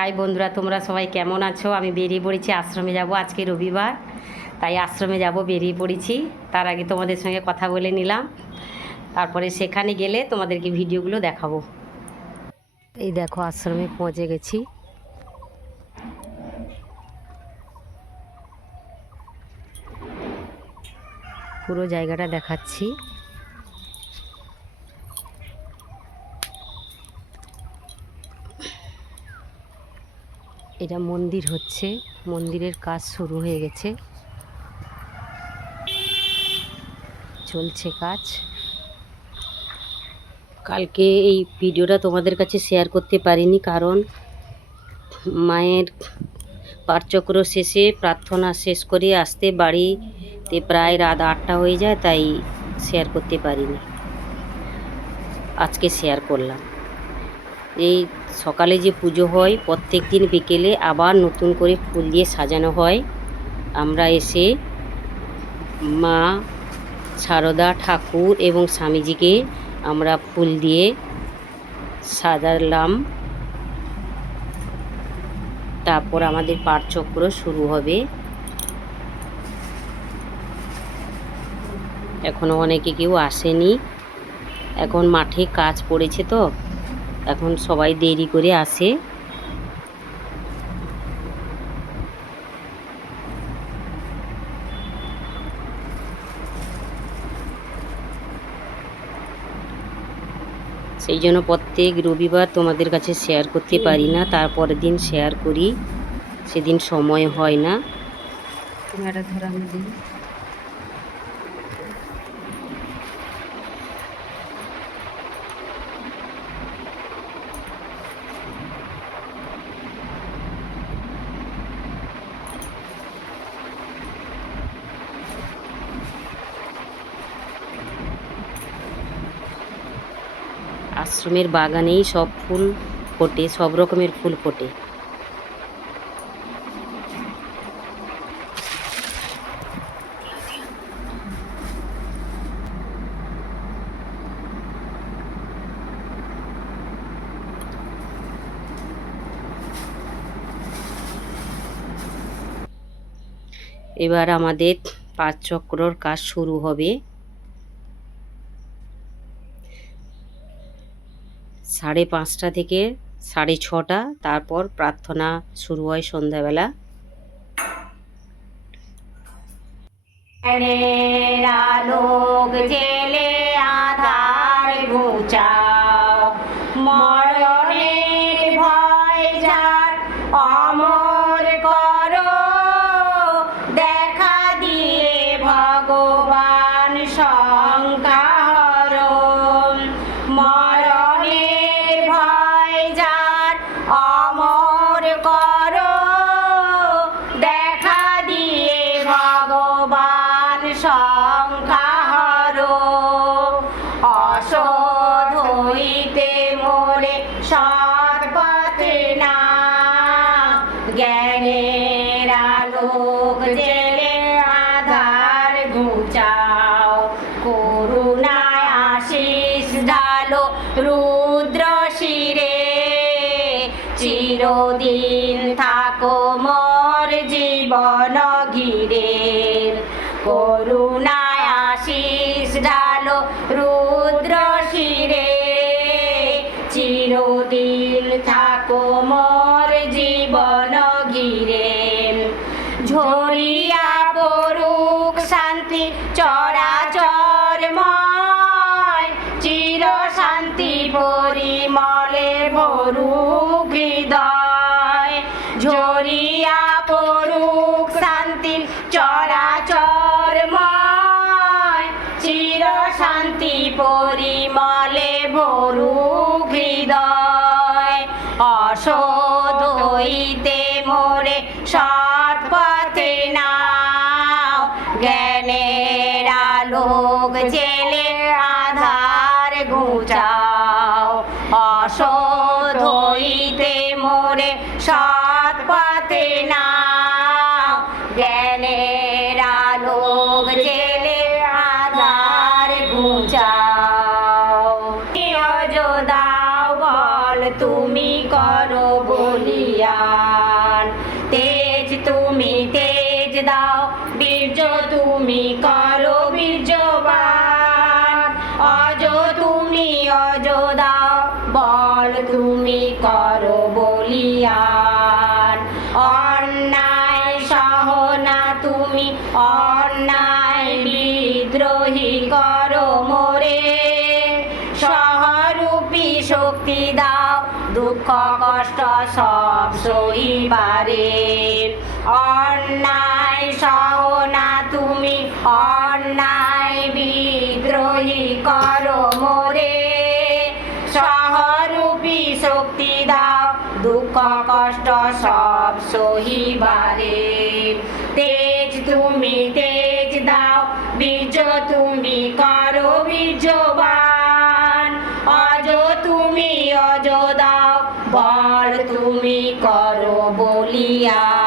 High বন্ধুরা, তোমরা সবাই কেমন আছো? আমি বেরিয়ে পড়েছি, আশ্রমে যাব। আজকে রবিবার, তাই আশ্রমে যাব, বেরিয়ে পড়েছি। তার আগে তোমাদের সঙ্গে কথা বলে নিলাম, তারপরে সেখানে গেলে তোমাদেরকে ভিডিওগুলো দেখাবো। এই দেখো, আশ্রমে পৌঁছে গেছি। পুরো জায়গাটা দেখাচ্ছি। এটা মন্দির হচ্ছে, মন্দিরের কাজ শুরু হয়ে গেছে, চলছে কাজ। কালকে এই ভিডিওটা তোমাদের কাছে শেয়ার করতে পারিনি, কারণ মায়ের পাঠচক্র শেষে প্রার্থনা শেষ করে আসতে বাড়িতে প্রায় রাত 8টা হয়ে যায়, তাই শেয়ার করতে পারিনি। আজকে শেয়ার করলাম। এই সকালে যে পুজো হয়, প্রত্যেক দিন বিকেলে আবার নতুন করে ফুল দিয়ে সাজানো হয়। আমরা এসে মা সারদা ঠাকুর এবং স্বামীজিকে আমরা ফুল দিয়ে সাজালাম। তারপর আমাদের পাঠচক্র শুরু হবে। এখনও অনেকে কেউ আসেনি, এখন মাঠে কাজ পড়েছে, তো এখন সবাই দেরি করে আসে। সেই জন্য প্রত্যেক রবিবার তোমাদের কাছে শেয়ার করতে পারি না, তারপরের দিন শেয়ার করি, সেদিন সময় হয় না। আশ্রমের বাগানেই সব ফুল ফোটে, সব রকমের ফুল ফোটে। এবার আমাদের পাঠচক্রর কাজ শুরু হবে। 5:30 থেকে 6:30, তারপর প্রার্থনা শুরু হয় সন্ধ্যাবেলা। আলোক জেলে আধার ঘুচাও, মরণের ভয় যার অমর করো, দেখা দিয়ে ভগবান শঙ্কা হরো। মরণের ভয় যার অমর করো, দেখা দিয়ে ভগবান শঙ্কা হরো। অসৎ হইতে মোরে সৎ পথে না, জ্ঞানের আলোক জেলে আধার ঘুচাও। করুণায় আশিস ঢালো রুদ্র শিরে, চিরদিন থাকো মোর জীবন ঘিরে। করুণায় আশিস ঢালো রুদ্র শিরে, চিরদিন থাকো মোর জীবন ঘিরে। ঝরিয়া পড়ুক শান্তি চরাচরময়, চির শান্তি পরিমলে ভরুক হৃদয়। ঝরিয়া পড়ুক শান্তি চরাচরময়, চির শান্তি পরিমলে ভরুক হৃদয়। অসৎ হইতে মোরে সৎ পথে নাও, জ্ঞানের আলোক জেলে আধার ঘুচাও। অসৎ হইতে মোরে সৎ পথে নাও, জ্ঞানের আলোক জেলে আধার ঘুচাও। দাও বল তুমি করো বলিয়া, বলিয়ান। অন্যায় সহনা তুমি, অন্যায় বিদ্রোহী করো মোরে, সহরূপী শক্তি দাও দুঃখ কষ্ট সব সহিবারে। অন্যায় সহনা তুমি, অন্যায় বিদ্রোহী করো মোরে, সহরূপী শক্তি দাও দুঃখ কষ্ট সব সহিবারে। তেজ তুমি তেজ দাও, বীর্য তুমি করো বীর্যবান, অজ তুমি অজ দাও, বল তুমি করো বলিয়া।